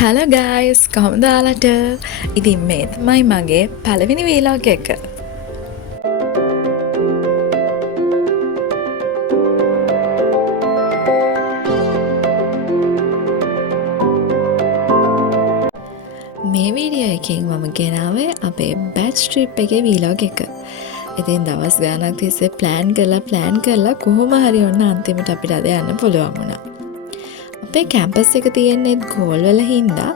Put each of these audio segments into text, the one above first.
Hello guys, කොහොමද ඔයාලට? ඉතින් මේ තමයි මගේ පළවෙනි vlog එක. මේ වීඩියෝ එකෙන් මම ගෙනාවේ අපේ batch trip එකේ vlog එක. ඉතින් දවස් ගාණක් තිස්සේ plan කරලා කොහොම හරි ඔන්න අන්තිමට අපිට අද යන්න පුළුවන් වුණා. අපේ කැම්පස් එක තියෙන්නේ ගෝල් වල හින්දා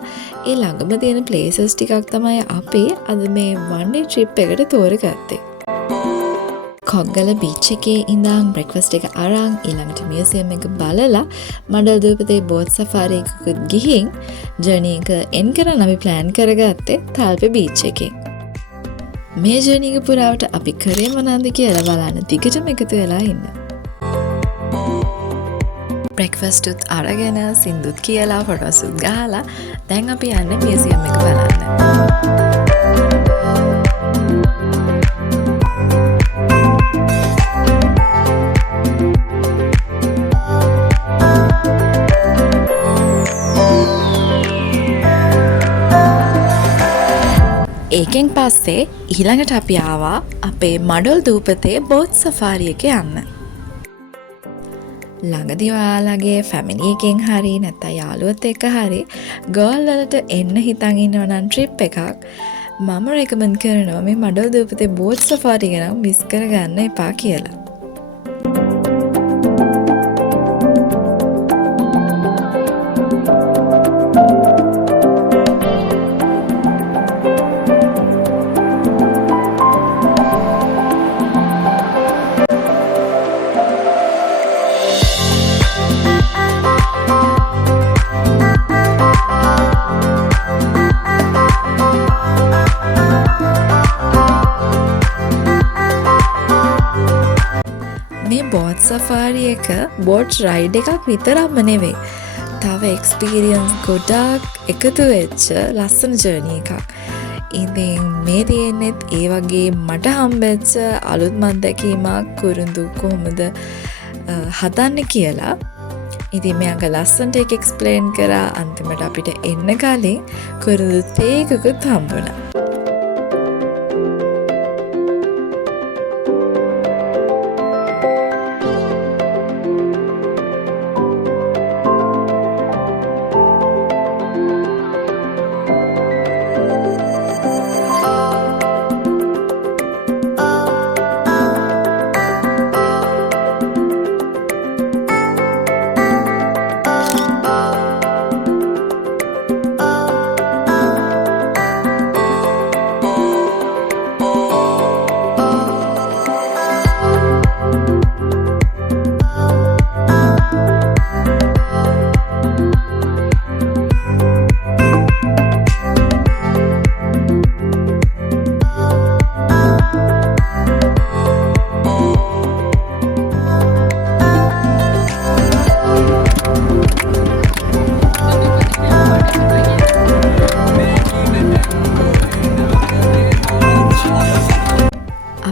ඒ ළඟම තියෙන ප්ලේසස් ටිකක් තමයි අපි අද මේ one day trip එකට තෝරගත්තේ. කොග්ගල බීච් එකේ ඉඳන් බ්‍රෙක්ෆාස්ට් එක අරන් ඊළඟට මියුසියම් එක බලලා මඩල් දූපතේ බෝට් සෆාරි එකකට ගිහින් ජර්නි එක එන් කරන් අපි plan කරගත්තේ තාල්පේ බීච් එකේ. මේ ජර්නි එක පුරාවට අපි කරේ මොනවද කියලා බලන්න දිගටම එකතු වෙලා ඉන්න. බ්‍රෙක්ෆාස්ට් උත් අරගෙන සින්දුත් කියලා ෆොටෝස් උත් ගහලා දැන් අපි යන්නේ මියුසියම් එක බලන්න. ඒකෙන් පස්සේ ඊළඟට අපි ආවා අපේ මඩල් දූපතේ බෝට් සෆාරි එක යන්න. ළඟදී ඔයාලගේ ෆැමිලි එකෙන් හරි නැත්නම් යාළුවොත් එක්ක හරි ගර්ල් වලට එන්න හිතන් ඉන්නවා නම් ට්‍රිප් එකක් මම රෙකමන්ඩ් කරනවා මේ මඩල් දූපතේ බෝට් සෆාරි එක නම් මිස් කරගන්න එපා කියලා. බෝට් සෆාරි එක බෝට් රයිඩ් එකක් විතරක්ම නෙවෙයි. තව එක්ස්පීරියන්ස් ගොඩක් එකතු වෙච්ච ලස්සන ජර්නි එකක්. ඉතින් මේ තියෙන්නේත් ඒ වගේ මට හම්බෙච්ච අලුත්ම අත්දැකීමක් කුරුඳු කොහොමද හදන්නේ කියලා. ඉතින් මෙයාගේ ලස්සනට ඒක එක්ස්ප්ලেইন කරා අන්තිමට අපිට එන්න කලින් කුරුඳු තේකකුත් හම්බුණා.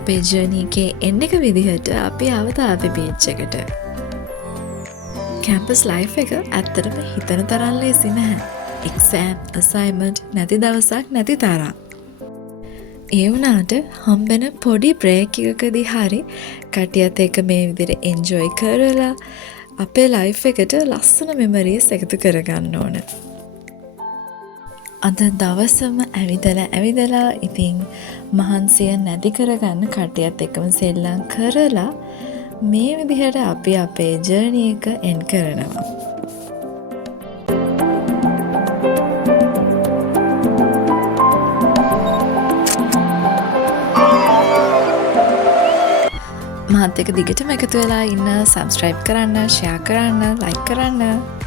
අපේ ජර්නි එකේ එන්ඩ් එක විදිහට අපි ආව තාල්පේ බීච් එකට. කැම්පස් ලයිෆ් එක ඇත්තටම හිතන තරම් ලේසි නැහැ. එක්සෑම් අසයින්මන්ට් නැති දවසක් නැති තරම්. ඒ වුණාට හම්බෙන පොඩි බ්‍රේක් එකකදී හරි කටියත් එක්ක මේ විදිහට එන්ජොයි කරලා අපේ ලයිෆ් එකට ලස්සන මෙමරීස් එකතු කරගන්න ඕන. අද දවසම ඇවිදලා ඉතින් මහන්සිය නැති කරගන්න කටියත් එක්කම සෙල්ලම් කරලා මේ විදිහට අපි අපේ ජර්නි එක එන් කරනවා. මාත් එක්ක දිගටම එකතු වෙලා ඉන්න, සබ්ස්ක්‍රයිබ් කරන්න, ෂෙයා කරන්න, ලයික් කරන්න.